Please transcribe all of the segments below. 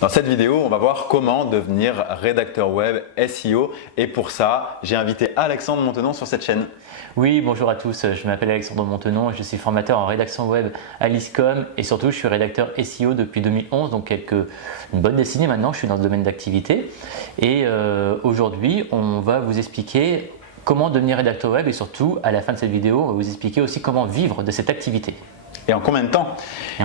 Dans cette vidéo, on va voir comment devenir rédacteur web SEO et pour ça, j'ai invité Alexandre Montenon sur cette chaîne. Oui, bonjour à tous, je m'appelle Alexandre Montenon, je suis formateur en rédaction web à l'ISCOM et surtout je suis rédacteur SEO depuis 2011, donc une bonne décennie maintenant, je suis dans ce domaine d'activité et aujourd'hui on va vous expliquer comment devenir rédacteur web et surtout à la fin de cette vidéo on va vous expliquer aussi comment vivre de cette activité. Et en combien de temps?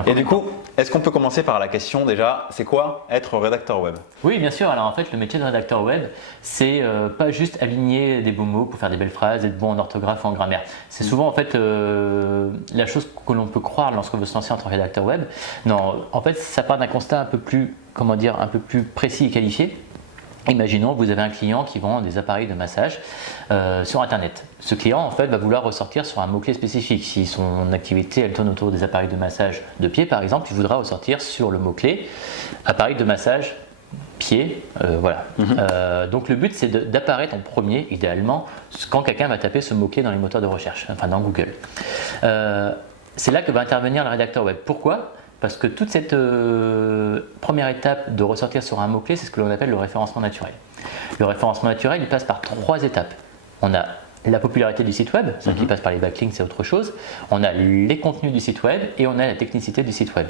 Et du coup, est-ce qu'on peut commencer par la question déjà, c'est quoi être rédacteur web? Oui, bien sûr. Alors en fait, le métier de rédacteur web, c'est pas juste aligner des beaux mots pour faire des belles phrases, être bon en orthographe ou en grammaire. C'est souvent en fait la chose que l'on peut croire lorsqu'on veut se lancer en tant que rédacteur web. Non, en fait, ça part d'un constat un peu plus, un peu plus précis et qualifié. Imaginons que vous avez un client qui vend des appareils de massage sur internet. Ce client en fait va vouloir ressortir sur un mot-clé spécifique. Si son activité elle tourne autour des appareils de massage de pied par exemple, il voudra ressortir sur le mot-clé appareil de massage pied. Voilà. Donc le but c'est d'apparaître en premier idéalement quand quelqu'un va taper ce mot-clé dans les moteurs de recherche, enfin dans Google. C'est là que va intervenir le rédacteur web. Pourquoi ? Parce que toute cette première étape de ressortir sur un mot-clé, c'est ce que l'on appelle le référencement naturel. Le référencement naturel, il passe par 3 étapes. On a la popularité du site web, ça qui passe par les backlinks, c'est autre chose. On a les contenus du site web et on a la technicité du site web.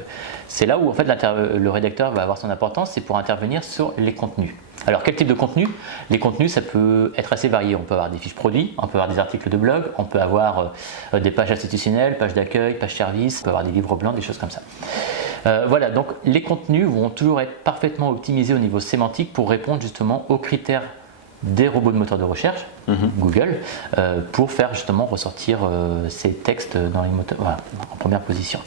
C'est là où en fait le rédacteur va avoir son importance, c'est pour intervenir sur les contenus. Alors quel type de contenu? Les contenus ça peut être assez varié, on peut avoir des fiches produits, on peut avoir des articles de blog, on peut avoir des pages institutionnelles, pages d'accueil, pages services, on peut avoir des livres blancs, des choses comme ça. Voilà, donc les contenus vont toujours être parfaitement optimisés au niveau sémantique pour répondre justement aux critères des robots de moteur de recherche, Google, pour faire justement ressortir ces textes dans les moteurs, voilà, en première position.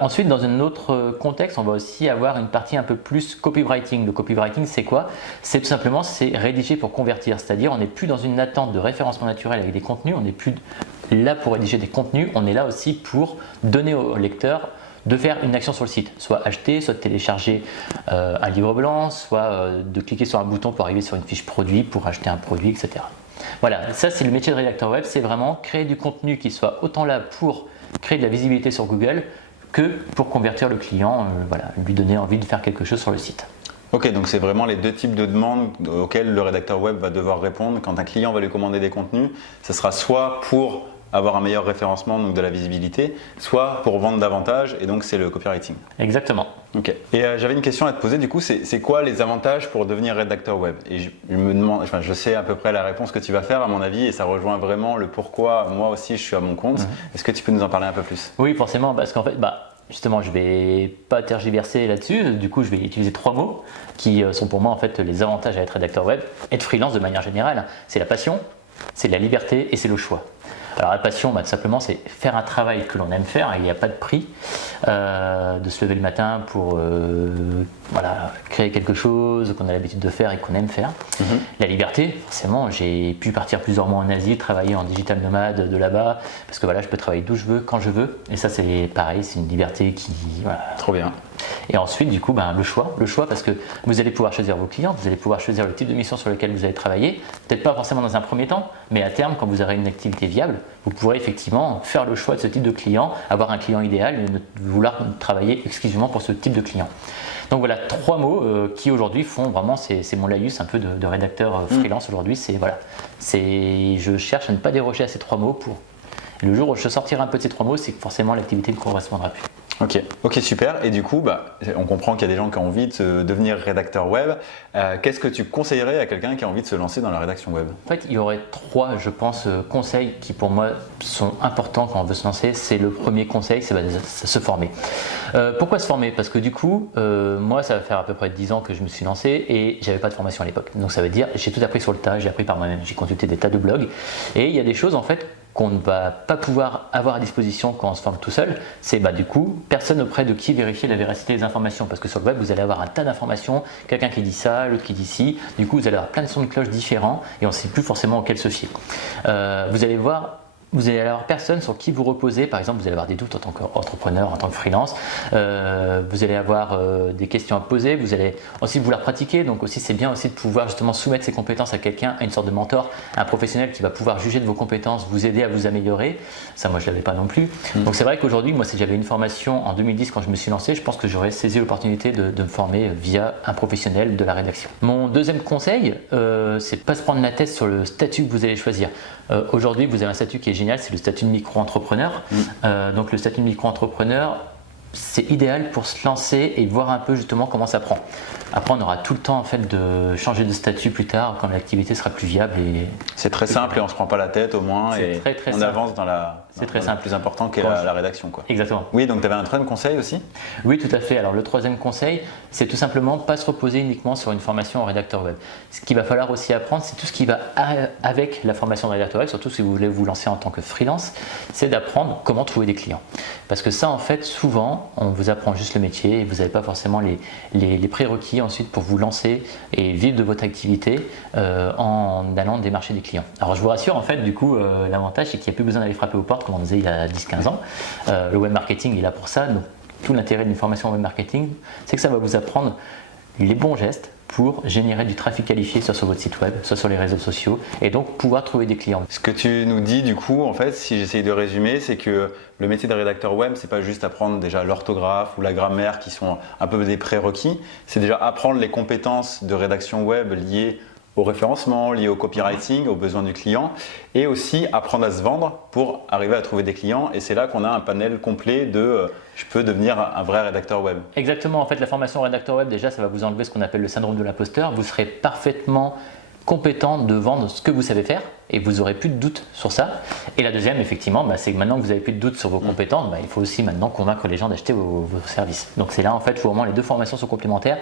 Ensuite, dans un autre contexte, on va aussi avoir une partie un peu plus copywriting. Le copywriting, c'est quoi? C'est tout simplement rédiger pour convertir, c'est-à-dire on n'est plus dans une attente de référencement naturel avec des contenus, on n'est plus là pour rédiger des contenus, on est là aussi pour donner au lecteur de faire une action sur le site, soit acheter, soit de télécharger un livre blanc, soit de cliquer sur un bouton pour arriver sur une fiche produit, pour acheter un produit, etc. Voilà, ça c'est le métier de rédacteur web, c'est vraiment créer du contenu qui soit autant là pour créer de la visibilité sur Google que pour convertir le client, voilà, lui donner envie de faire quelque chose sur le site. Ok, donc c'est vraiment les deux types de demandes auxquelles le rédacteur web va devoir répondre. Quand un client va lui commander des contenus, ce sera soit pour avoir un meilleur référencement, donc de la visibilité, soit pour vendre davantage, et donc c'est le copywriting. Exactement. Ok. Et j'avais une question à te poser, du coup, c'est quoi les avantages pour devenir rédacteur web? Et je me demande, enfin, je sais à peu près la réponse que tu vas faire à mon avis, et ça rejoint vraiment le pourquoi moi aussi je suis à mon compte. Est-ce que tu peux nous en parler un peu plus? Oui, forcément, parce qu'en fait, justement, je vais pas tergiverser là-dessus. Du coup, je vais utiliser 3 mots qui sont pour moi en fait les avantages à être rédacteur web. Être freelance de manière générale, c'est la passion, c'est la liberté et c'est le choix. Alors la passion, tout simplement, c'est faire un travail que l'on aime faire, il n'y a pas de prix, de se lever le matin pour voilà, créer quelque chose qu'on a l'habitude de faire et qu'on aime faire. La liberté, forcément, j'ai pu partir plusieurs mois en Asie, travailler en digital nomade de là-bas, parce que voilà, je peux travailler d'où je veux, quand je veux, et ça c'est pareil, c'est une liberté qui… Voilà. Trop bien. Et ensuite, du coup, le choix parce que vous allez pouvoir choisir vos clients, vous allez pouvoir choisir le type de mission sur lequel vous allez travailler, peut-être pas forcément dans un premier temps, mais à terme, quand vous aurez une activité viable, vous pourrez effectivement faire le choix de ce type de client, avoir un client idéal et vouloir travailler exclusivement pour ce type de client. Donc voilà, 3 mots qui aujourd'hui font vraiment, c'est mon laïus un peu de rédacteur freelance aujourd'hui, je cherche à ne pas déroger à ces 3 mots pour… Le jour où je sortirai un peu de ces 3 mots, c'est que forcément l'activité ne correspondra plus. Ok, super. Et du coup, on comprend qu'il y a des gens qui ont envie de devenir rédacteur web. Qu'est-ce que tu conseillerais à quelqu'un qui a envie de se lancer dans la rédaction web? En fait, il y aurait 3, je pense, conseils qui pour moi sont importants quand on veut se lancer. C'est le premier conseil, c'est se former. Pourquoi se former? Parce que du coup, moi, ça va faire à peu près 10 ans que je me suis lancé et j'avais pas de formation à l'époque. Donc ça veut dire, j'ai tout appris sur le tas, j'ai appris par moi-même, j'ai consulté des tas de blogs et il y a des choses en fait qu'on ne va pas pouvoir avoir à disposition quand on se forme tout seul, c'est du coup personne auprès de qui vérifier la véracité des informations, parce que sur le web vous allez avoir un tas d'informations, quelqu'un qui dit ça, l'autre qui dit ci, du coup vous allez avoir plein de sons de cloche différents et on ne sait plus forcément auquel se fier. Vous allez voir vous allez avoir personne sur qui vous reposer. Par exemple, vous allez avoir des doutes en tant qu'entrepreneur, en tant que freelance. Vous allez avoir des questions à poser. Vous allez aussi vouloir pratiquer. Donc aussi, c'est bien aussi de pouvoir justement soumettre ses compétences à quelqu'un, à une sorte de mentor, un professionnel qui va pouvoir juger de vos compétences, vous aider à vous améliorer. Ça, moi, je ne l'avais pas non plus. Donc c'est vrai qu'aujourd'hui, moi, si j'avais une formation en 2010 quand je me suis lancé, je pense que j'aurais saisi l'opportunité de me former via un professionnel de la rédaction. Mon deuxième conseil, c'est de ne pas se prendre la tête sur le statut que vous allez choisir. Aujourd'hui, vous avez un statut qui est génial, c'est le statut de micro-entrepreneur. Donc le statut de micro-entrepreneur, c'est idéal pour se lancer et voir un peu justement comment ça prend. Après, on aura tout le temps en fait de changer de statut plus tard quand l'activité sera plus viable. C'est très simple et on ne se prend pas la tête au moins et on simple. avance dans le plus important qui est la rédaction, quoi. Exactement. Oui, donc tu avais un troisième conseil aussi? Oui, tout à fait. Alors le troisième conseil, c'est tout simplement pas se reposer uniquement sur une formation en rédacteur web. Ce qu'il va falloir aussi apprendre, c'est tout ce qui va avec la formation de rédacteur web, surtout si vous voulez vous lancer en tant que freelance, c'est d'apprendre comment trouver des clients. Parce que ça, en fait, souvent, on vous apprend juste le métier et vous n'avez pas forcément les prérequis ensuite pour vous lancer et vivre de votre activité en allant démarcher des clients. Alors je vous rassure, en fait, du coup, l'avantage, c'est qu'il n'y a plus besoin d'aller frapper aux portes comme on faisait il y a 10-15 ans. Le web marketing est là pour ça. Donc, tout l'intérêt d'une formation web marketing, c'est que ça va vous apprendre les bons gestes pour générer du trafic qualifié soit sur votre site web, soit sur les réseaux sociaux et donc pouvoir trouver des clients. Ce que tu nous dis du coup, en fait, si j'essaye de résumer, c'est que le métier de rédacteur web, c'est pas juste apprendre déjà l'orthographe ou la grammaire qui sont un peu des prérequis, c'est déjà apprendre les compétences de rédaction web liées au référencement, liées au copywriting, aux besoins du client et aussi apprendre à se vendre pour arriver à trouver des clients et c'est là qu'on a un panel complet de je peux devenir un vrai rédacteur web. Exactement, en fait la formation rédacteur web déjà ça va vous enlever ce qu'on appelle le syndrome de l'imposteur, vous serez parfaitement compétent de vendre ce que vous savez faire et vous n'aurez plus de doute sur ça. Et la deuxième, effectivement, c'est que maintenant que vous n'avez plus de doute sur vos compétences, il faut aussi maintenant convaincre les gens d'acheter vos services. Donc c'est là en fait où vraiment les deux formations sont complémentaires.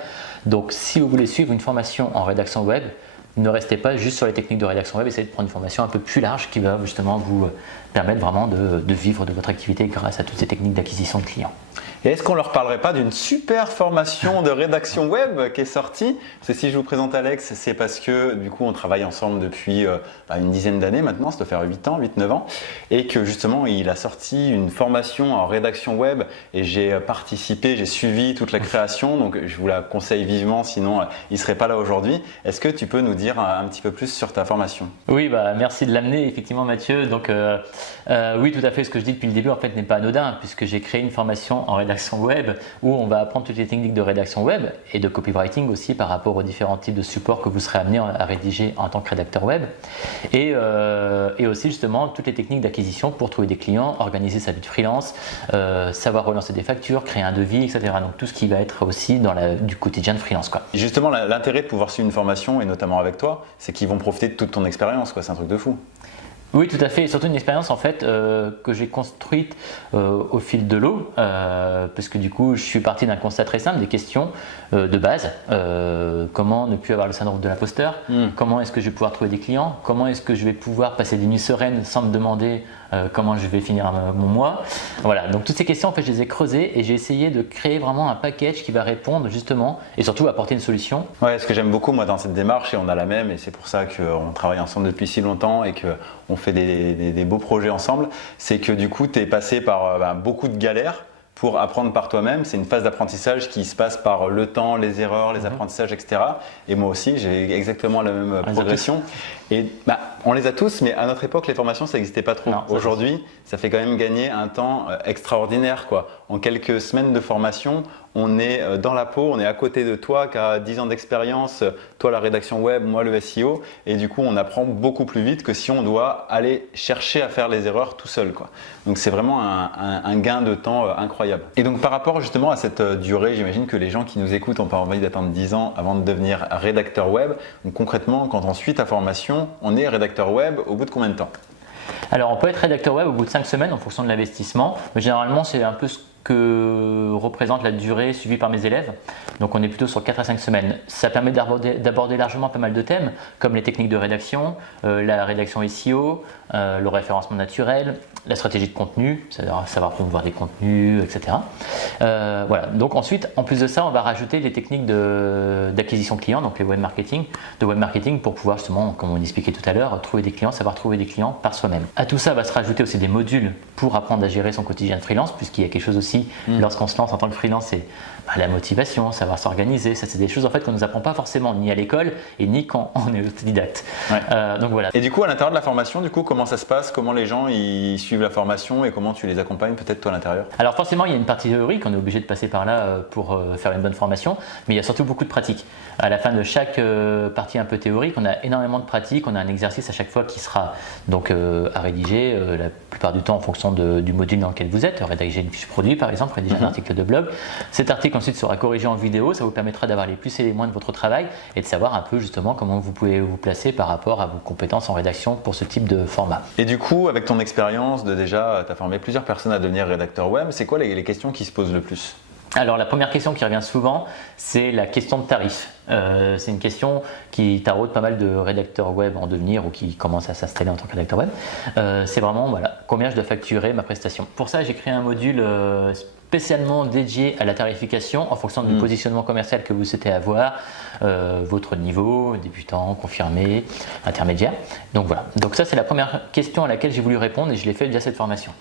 Donc si vous voulez suivre une formation en rédaction web, ne restez pas juste sur les techniques de rédaction web, essayez de prendre une formation un peu plus large qui va justement vous permettre vraiment de vivre de votre activité grâce à toutes ces techniques d'acquisition de clients. Et est-ce qu'on ne leur parlerait pas d'une super formation de rédaction web qui est sortie? Parce que si je vous présente Alex, c'est parce que du coup on travaille ensemble depuis une dizaine d'années maintenant, ça doit faire 8-9 ans, et que justement il a sorti une formation en rédaction web et j'ai participé, j'ai suivi toute la création, donc je vous la conseille vivement, sinon il ne serait pas là aujourd'hui. Est-ce que tu peux nous dire un petit peu plus sur ta formation? Oui, merci de l'amener effectivement Mathieu. Donc oui, tout à fait, ce que je dis depuis le début en fait n'est pas anodin puisque j'ai créé une formation en rédaction web où on va apprendre toutes les techniques de rédaction web et de copywriting aussi par rapport aux différents types de supports que vous serez amené à rédiger en tant que rédacteur web et aussi justement toutes les techniques d'acquisition pour trouver des clients, organiser sa vie de freelance, savoir relancer des factures, créer un devis, etc. Donc tout ce qui va être aussi dans du quotidien de freelance, quoi. Et justement, l'intérêt de pouvoir suivre une formation et notamment avec toi, c'est qu'ils vont profiter de toute ton expérience, quoi. C'est un truc de fou. Oui, tout à fait. Et surtout une expérience en fait que j'ai construite au fil de l'eau, parce que du coup, je suis parti d'un constat très simple, des questions de base. Comment ne plus avoir le syndrome de l'imposteur? Comment est-ce que je vais pouvoir trouver des clients? Comment est-ce que je vais pouvoir passer des nuits sereines sans me demander comment je vais finir mon mois? Voilà. Donc toutes ces questions, en fait, je les ai creusées et j'ai essayé de créer vraiment un package qui va répondre justement et surtout apporter une solution. Ouais, ce que j'aime beaucoup moi dans cette démarche et on a la même et c'est pour ça qu'on travaille ensemble depuis si longtemps et qu'on fait des beaux projets ensemble, c'est que du coup tu es passé par beaucoup de galères pour apprendre par toi-même. C'est une phase d'apprentissage qui se passe par le temps, les erreurs, les apprentissages, etc. Et moi aussi, j'ai exactement la même progression. Et on les a tous, mais à notre époque, les formations, ça n'existait pas trop. Aujourd'hui, ça fait quand même gagner un temps extraordinaire, quoi. En quelques semaines de formation, on est dans la peau, on est à côté de toi qui a 10 ans d'expérience, toi la rédaction web, moi le SEO, et du coup on apprend beaucoup plus vite que si on doit aller chercher à faire les erreurs tout seul, quoi. Donc c'est vraiment un gain de temps incroyable. Et donc par rapport justement à cette durée, j'imagine que les gens qui nous écoutent n'ont pas envie d'attendre 10 ans avant de devenir rédacteur web. Donc concrètement, quand on suit ta formation, on est rédacteur web au bout de combien de temps? Alors on peut être rédacteur web au bout de 5 semaines en fonction de l'investissement, mais généralement c'est un peu ce que représente la durée suivie par mes élèves. Donc on est plutôt sur 4 à 5 semaines. Ça permet d'aborder largement pas mal de thèmes comme les techniques de rédaction, la rédaction SEO, le référencement naturel, la stratégie de contenu, c'est-à-dire savoir promouvoir des contenus, etc. Voilà. Donc ensuite, en plus de ça, on va rajouter les techniques d'acquisition client, donc les web marketing pour pouvoir justement, comme on expliquait tout à l'heure, trouver des clients, savoir trouver des clients par soi-même. À tout ça va se rajouter aussi des modules pour apprendre à gérer son quotidien de freelance, puisqu'il y a quelque chose aussi, lorsqu'on se lance en tant que freelance, c'est la motivation, savoir s'organiser. Ça, c'est des choses en fait qu'on ne nous apprend pas forcément ni à l'école et ni quand on est autodidacte. Ouais. Donc voilà. Et du coup, à l'intérieur de la formation, comment ça se passe? Comment les gens ils suivent la formation et comment tu les accompagnes peut-être toi à l'intérieur? Alors forcément, il y a une partie théorique, on est obligé de passer par là pour faire une bonne formation, mais il y a surtout beaucoup de pratique. À la fin de chaque partie un peu théorique, on a énormément de pratique, on a un exercice à chaque fois qui sera donc à rédiger, la plupart du temps en fonction du module dans lequel vous êtes, rédiger une fiche produit par exemple, rédiger un article de blog. Cet article ensuite sera corrigé en vidéo, ça vous permettra d'avoir les plus et les moins de votre travail et de savoir un peu justement comment vous pouvez vous placer par rapport à vos compétences en rédaction pour ce type de format. Et du coup, avec ton expérience de déjà, tu as formé plusieurs personnes à devenir rédacteur web, c'est quoi les questions qui se posent le plus? Alors la première question qui revient souvent, c'est la question de tarif. C'est une question qui taraude pas mal de rédacteurs web en devenir ou qui commencent à s'installer en tant que rédacteur web. C'est vraiment combien je dois facturer ma prestation. Pour ça, j'ai créé un module spécialement dédié à la tarification en fonction du positionnement commercial que vous souhaitez avoir, votre niveau, débutant, confirmé, intermédiaire. Donc voilà. Donc ça, c'est la première question à laquelle j'ai voulu répondre et je l'ai fait via cette formation.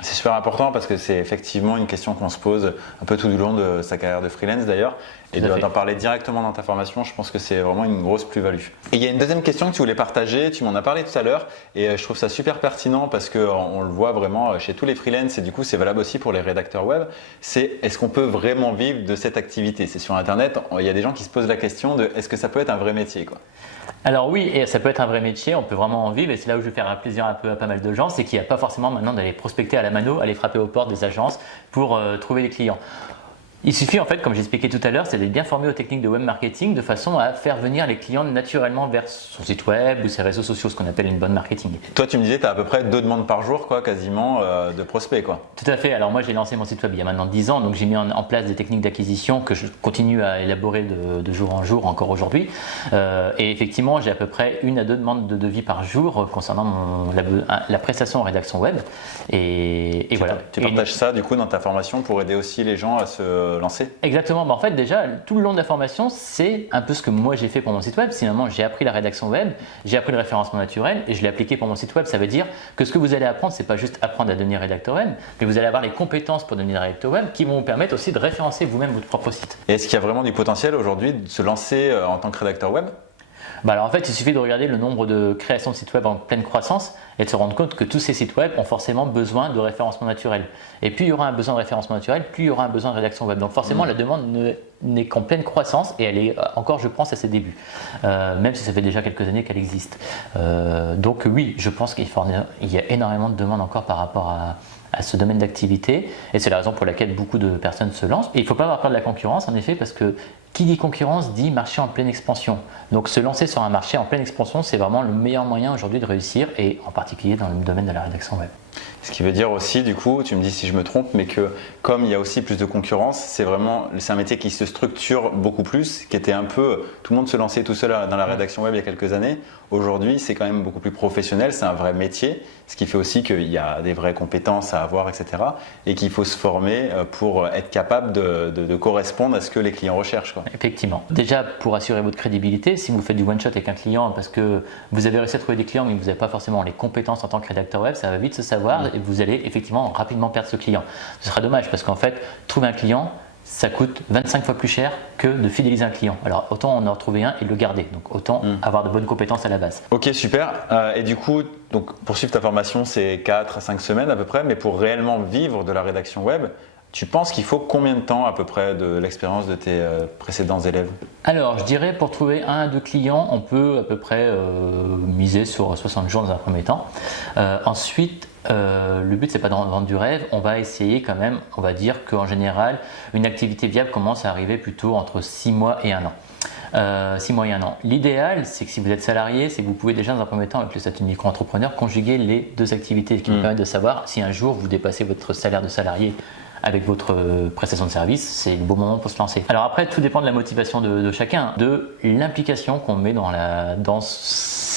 C'est super important parce que c'est effectivement une question qu'on se pose un peu tout du long de sa carrière de freelance d'ailleurs. Et d'en parler directement dans ta formation, je pense que c'est vraiment une grosse plus-value. Et il y a une deuxième question que tu voulais partager, tu m'en as parlé tout à l'heure et je trouve ça super pertinent parce qu'on le voit vraiment chez tous les freelances et du coup c'est valable aussi pour les rédacteurs web, c'est est-ce qu'on peut vraiment vivre de cette activité? C'est sur internet, il y a des gens qui se posent la question de est-ce que ça peut être un vrai métier quoi? Alors oui, et ça peut être un vrai métier, on peut vraiment en vivre et c'est là où je vais faire un plaisir un peu à pas mal de gens, c'est qu'il n'y a pas forcément maintenant d'aller prospecter à la mano, aller frapper aux portes des agences pour trouver des clients. Il suffit en fait, comme j'expliquais tout à l'heure, c'est d'être bien formé aux techniques de web marketing de façon à faire venir les clients naturellement vers son site web ou ses réseaux sociaux, ce qu'on appelle une bonne marketing. Toi tu me disais tu as à peu près 2 demandes par jour quoi, quasiment de prospects quoi. Tout à fait, alors moi j'ai lancé mon site web il y a maintenant 10 ans, donc j'ai mis en place des techniques d'acquisition que je continue à élaborer de jour en jour encore aujourd'hui. Et effectivement j'ai à peu près 1 à 2 demandes de devis par jour concernant la prestation en rédaction web. Et voilà. Tu partages ça du coup dans ta formation pour aider aussi les gens à se lancer? Exactement, en fait déjà tout le long de la formation c'est un peu ce que moi j'ai fait pour mon site web. Finalement j'ai appris la rédaction web, j'ai appris le référencement naturel et je l'ai appliqué pour mon site web. Ça veut dire que ce que vous allez apprendre c'est pas juste apprendre à devenir rédacteur web, mais vous allez avoir les compétences pour devenir rédacteur web qui vont vous permettre aussi de référencer vous-même votre propre site. Et est-ce qu'il y a vraiment du potentiel aujourd'hui de se lancer en tant que rédacteur web? Alors en fait, il suffit de regarder le nombre de créations de sites web en pleine croissance et de se rendre compte que tous ces sites web ont forcément besoin de référencement naturel. Et plus il y aura un besoin de référencement naturel, plus il y aura un besoin de rédaction web. Donc forcément, la demande n'est qu'en pleine croissance et elle est encore, je pense, à ses débuts, même si ça fait déjà quelques années qu'elle existe. Donc oui, je pense qu'il y a énormément de demandes encore par rapport à ce domaine d'activité et c'est la raison pour laquelle beaucoup de personnes se lancent. Et il ne faut pas avoir peur de la concurrence en effet parce que qui dit concurrence dit marché en pleine expansion. Donc se lancer sur un marché en pleine expansion, c'est vraiment le meilleur moyen aujourd'hui de réussir et en particulier dans le domaine de la rédaction web. Ce qui veut dire aussi, du coup, tu me dis si je me trompe, mais que comme il y a aussi plus de concurrence, c'est un métier qui se structure beaucoup plus, qui était un peu, tout le monde se lançait tout seul dans la rédaction web il y a quelques années. Aujourd'hui, c'est quand même beaucoup plus professionnel, c'est un vrai métier, ce qui fait aussi qu'il y a des vraies compétences à avoir, etc. Et qu'il faut se former pour être capable de correspondre à ce que les clients recherchent, quoi. Effectivement. Déjà, pour assurer votre crédibilité, si vous faites du one-shot avec un client parce que vous avez réussi à trouver des clients mais que vous n'avez pas forcément les compétences en tant que rédacteur web, ça va vite se savoir et vous allez effectivement rapidement perdre ce client. Ce sera dommage parce qu'en fait, trouver un client, ça coûte 25 fois plus cher que de fidéliser un client. Alors autant en retrouver un et le garder, donc autant avoir de bonnes compétences à la base. Ok, super. Et du coup, donc, pour suivre ta formation, c'est 4 à 5 semaines à peu près, mais pour réellement vivre de la rédaction web, tu penses qu'il faut combien de temps à peu près de l'expérience de tes précédents élèves? Alors je dirais pour trouver 1 à 2 clients, on peut à peu près miser sur 60 jours dans un premier temps. Ensuite, le but c'est pas de vendre du rêve, on va essayer quand même, on va dire qu'en général, une activité viable commence à arriver plutôt entre 6 mois et 1 an. 6 mois et 1 an. L'idéal, c'est que si vous êtes salarié, c'est que vous pouvez déjà dans un premier temps avec le statut de micro-entrepreneur conjuguer les 2 activités, ce qui vous permet de savoir si un jour vous dépassez votre salaire de salarié avec votre prestation de service, c'est le bon moment pour se lancer. Alors après, tout dépend de la motivation de chacun, de l'implication qu'on met dans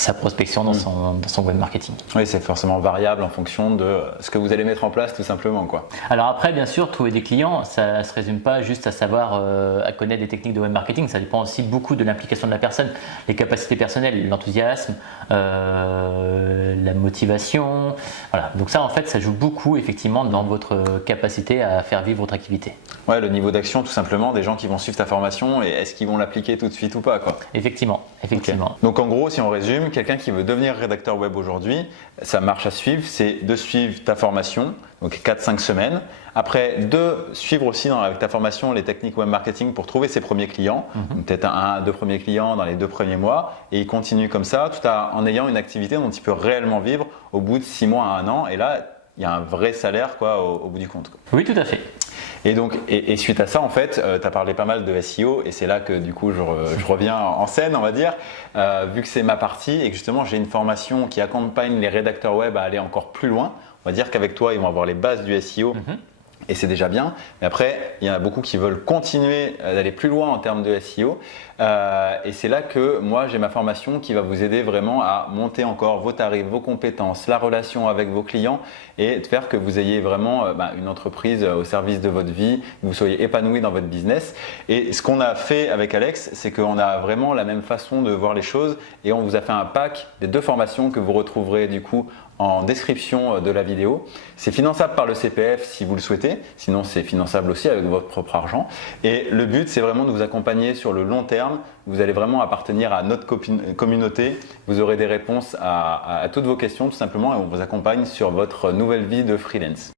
sa prospection dans son web marketing. Oui, c'est forcément variable en fonction de ce que vous allez mettre en place tout simplement, quoi. Alors après, bien sûr, trouver des clients, ça ne se résume pas juste à savoir, à connaître des techniques de web marketing, ça dépend aussi beaucoup de l'implication de la personne, les capacités personnelles, l'enthousiasme, la motivation. Voilà. Donc ça, en fait, ça joue beaucoup effectivement dans votre capacité à faire vivre votre activité. Ouais, le niveau d'action tout simplement, des gens qui vont suivre ta formation et est-ce qu'ils vont l'appliquer tout de suite ou pas, quoi. Effectivement. Okay. Donc en gros, si on résume, quelqu'un qui veut devenir rédacteur web aujourd'hui, sa marche à suivre, c'est de suivre ta formation, donc 4-5 semaines. Après, de suivre aussi avec ta formation les techniques web marketing pour trouver ses premiers clients, peut-être 1 à 2 premiers clients dans les 2 premiers mois, et il continue comme ça, tout en ayant une activité dont il peut réellement vivre au bout de 6 mois à 1 an. Et là, il y a un vrai salaire, quoi, au bout du compte, quoi. Oui, tout à fait. Et donc, et suite à ça, en fait, tu as parlé pas mal de SEO et c'est là que du coup je reviens en scène, on va dire, vu que c'est ma partie et que justement j'ai une formation qui accompagne les rédacteurs web à aller encore plus loin. On va dire qu'avec toi, ils vont avoir les bases du SEO. Et c'est déjà bien. Mais après, il y en a beaucoup qui veulent continuer d'aller plus loin en termes de SEO. Et c'est là que moi, j'ai ma formation qui va vous aider vraiment à monter encore vos tarifs, vos compétences, la relation avec vos clients et de faire que vous ayez vraiment une entreprise au service de votre vie, que vous soyez épanoui dans votre business. Et ce qu'on a fait avec Alex, c'est qu'on a vraiment la même façon de voir les choses et on vous a fait un pack des 2 formations que vous retrouverez du coup en description de la vidéo. C'est finançable par le CPF si vous le souhaitez, sinon c'est finançable aussi avec votre propre argent. Et le but, c'est vraiment de vous accompagner sur le long terme. Vous allez vraiment appartenir à notre communauté. Vous aurez des réponses à toutes vos questions tout simplement et on vous accompagne sur votre nouvelle vie de freelance.